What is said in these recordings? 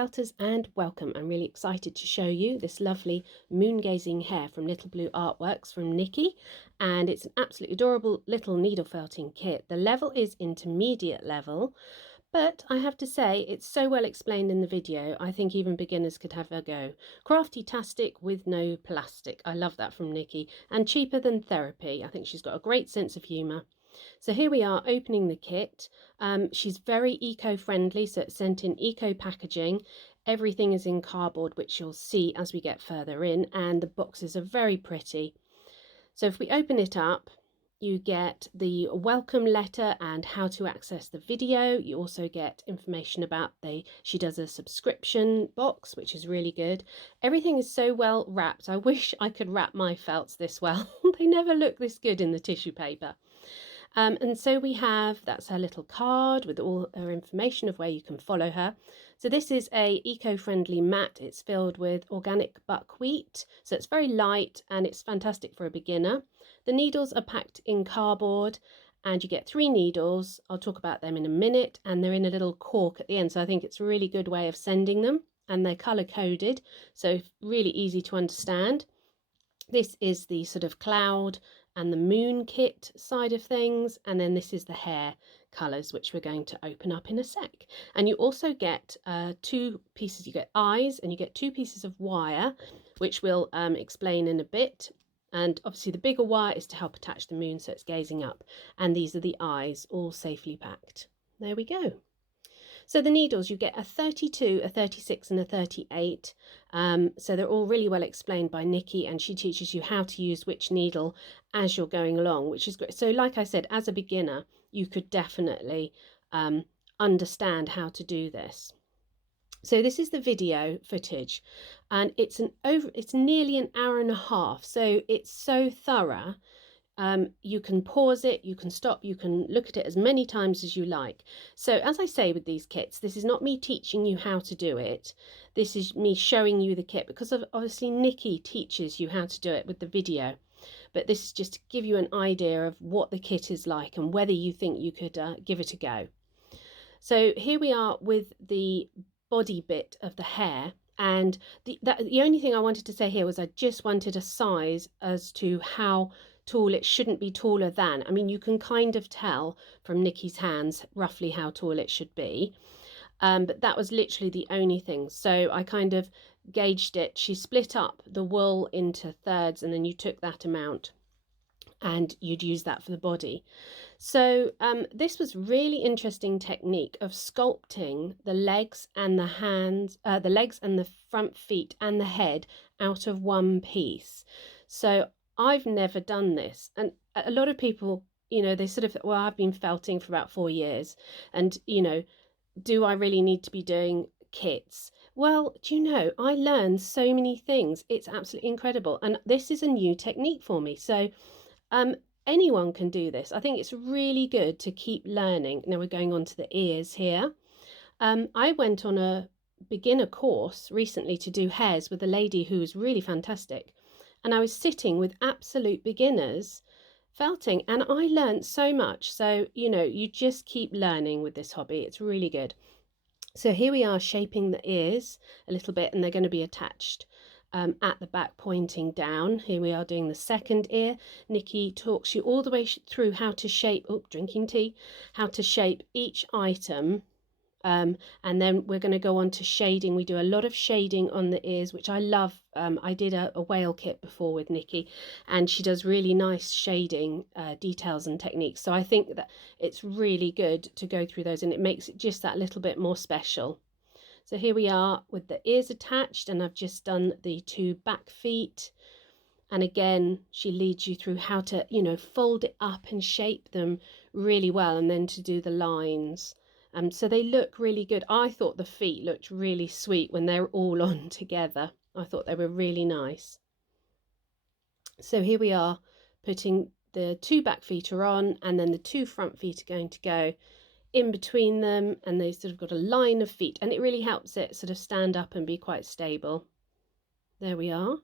felters, and welcome. I'm really excited to show you this lovely moon gazing hare from Little Blue Artworks from Nikki, and it's an absolutely adorable little needle felting kit. The level is intermediate level, but I have to say it's so well explained in the video, I think even beginners could have a go. Crafty-tastic with no plastic. I love that from Nikki, and cheaper than therapy. I think she's got a great sense of humour. So here we are opening the kit. She's very eco-friendly, so it's sent in eco packaging. Everything is in cardboard, which you'll see as we get further in, and the boxes are very pretty. So if we open it up, you get the welcome letter and how to access the video. You also get information about she does a subscription box, which is really good. Everything is so well wrapped. I wish I could wrap my felts this well. They never look this good in the tissue paper. And so we have, that's her little card with all her information of where you can follow her. So this is a eco-friendly mat. It's filled with organic buckwheat. So it's very light and it's fantastic for a beginner. The needles are packed in cardboard and you get 3 needles. I'll talk about them in a minute, and they're in a little cork at the end. So I think it's a really good way of sending them, and they're color coded. So really easy to understand. This is the sort of cloud and the moon kit side of things, and then this is the hare colours, which we're going to open up in a sec. And you also get 2 pieces. You get eyes and you get 2 pieces of wire, which we'll explain in a bit. And obviously the bigger wire is to help attach the moon so it's gazing up, and these are the eyes, all safely packed. There we go. So the needles, you get a 32, a 36 and a 38. So they're all really well explained by Nikki, and she teaches you how to use which needle as you're going along, which is great. So like I said, as a beginner, you could definitely understand how to do this. So this is the video footage, and it's nearly an hour and a half. So it's so thorough. You can pause it, you can stop, you can look at it as many times as you like. So as I say with these kits, this is not me teaching you how to do it. This is me showing you the kit, because obviously Nikki teaches you how to do it with the video. But this is just to give you an idea of what the kit is like and whether you think you could give it a go. So here we are with the body bit of the hare. And the only thing I wanted to say here was I just wanted a size as to how tall it shouldn't be taller than. I mean, you can kind of tell from Nikki's hands roughly how tall it should be. But that was literally the only thing. So I kind of gauged it. She split up the wool into thirds, and then you took that amount and you'd use that for the body. So this was really interesting technique of sculpting the legs and the hands, the legs and the front feet and the head out of one piece. So I've never done this, and a lot of people, you know, they sort of, well, I've been felting for about 4 years, and you know, do I really need to be doing kits? Well, do you know, I learned so many things. It's absolutely incredible, and this is a new technique for me. So anyone can do this. I think it's really good to keep learning. Now we're going on to the ears here. I went on a beginner course recently to do hares with a lady who was really fantastic, and I was sitting with absolute beginners felting, and I learned so much. So you know, you just keep learning with this hobby. It's really good. So here we are shaping the ears a little bit, and they're going to be attached at the back pointing down. Here we are doing the second ear. Nikki talks you all the way through how to shape, drinking tea, how to shape each item. And then we're going to go on to shading. We do a lot of shading on the ears, which I love. I did a whale kit before with Nikki, and she does really nice shading details and techniques. So I think that it's really good to go through those, and it makes it just that little bit more special. So here we are with the ears attached, and I've just done the 2 back feet. And again, she leads you through how to, you know, fold it up and shape them really well, and then to do the lines. So they look really good. I thought the feet looked really sweet when they're all on together. I thought they were really nice. So here we are putting the 2 back feet are on, and then the 2 front feet are going to go in between them, and they sort of got a line of feet, and it really helps it sort of stand up and be quite stable. There we are.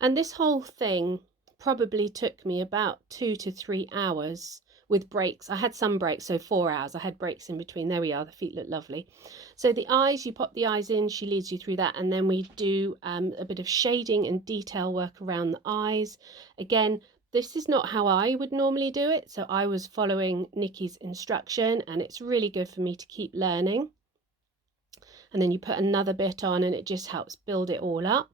And this whole thing probably took me about 2 to 3 hours with breaks. I had some breaks, so 4 hours. I had breaks in between. There we are. The feet look lovely. So the eyes, you pop the eyes in. She leads you through that. And then we do a bit of shading and detail work around the eyes. Again, this is not how I would normally do it. So I was following Nikki's instruction, and it's really good for me to keep learning. And then you put another bit on and it just helps build it all up.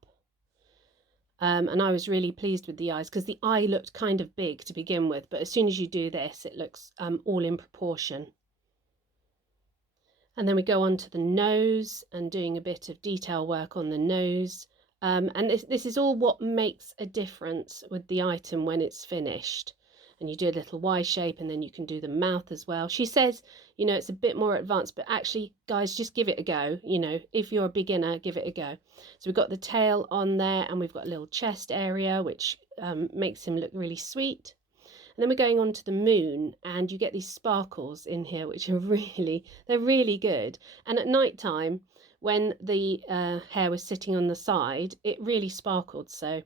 And I was really pleased with the eyes because the eye looked kind of big to begin with, but as soon as you do this, it looks all in proportion. And then we go on to the nose and doing a bit of detail work on the nose. And this is all what makes a difference with the item when it's finished. And you do a little Y shape, and then you can do the mouth as well. She says, you know, it's a bit more advanced, but actually, guys, just give it a go. You know, if you're a beginner, give it a go. So we've got the tail on there, and we've got a little chest area, which makes him look really sweet. And then we're going on to the moon, and you get these sparkles in here, which are they're really good. And at night time, when the hair was sitting on the side, it really sparkled. So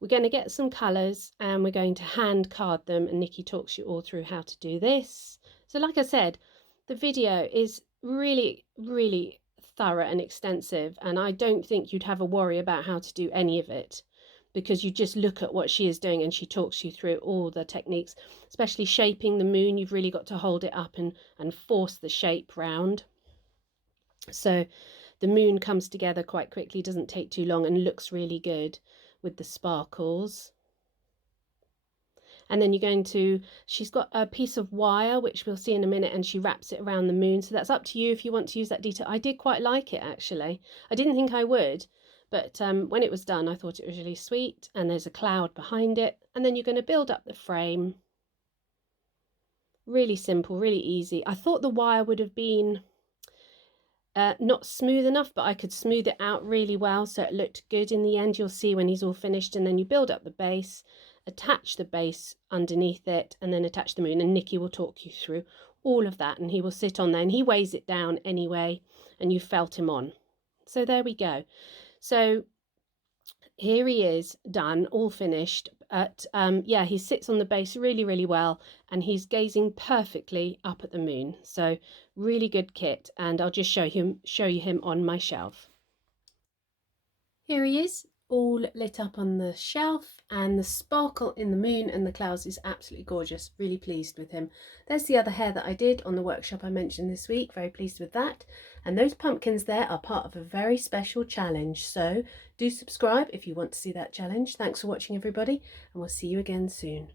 we're going to get some colours, and we're going to hand card them, and Nikki talks you all through how to do this. So like I said, the video is really, really thorough and extensive, and I don't think you'd have a worry about how to do any of it, because you just look at what she is doing and she talks you through all the techniques, especially shaping the moon. You've really got to hold it up and force the shape round. So the moon comes together quite quickly, doesn't take too long, and looks really good with the sparkles. And then you're going to, she's got a piece of wire, which we'll see in a minute, and she wraps it around the moon. So that's up to you if you want to use that detail. I did quite like it, actually. I didn't think I would, but when it was done, I thought it was really sweet. And there's a cloud behind it. And then you're going to build up the frame. Really simple, really easy. I thought the wire would have been not smooth enough, but I could smooth it out really well, so it looked good in the end. You'll see when he's all finished. And then you build up the base, attach the base underneath it, and then attach the moon. And Nikki will talk you through all of that, and he will sit on there, and he weighs it down anyway, and you felt him on. So there we go. So here he is, done, all finished. Yeah, he sits on the base really, really well, and he's gazing perfectly up at the moon. So really good kit, and I'll just show you him on my shelf. Here he is, all lit up on the shelf, and the sparkle in the moon and the clouds is absolutely gorgeous. Really pleased with him. There's the other hair that I did on the workshop I mentioned this week. Very pleased with that. And those pumpkins there are part of a very special challenge, so do subscribe if you want to see that challenge. Thanks for watching, everybody, and we'll see you again soon.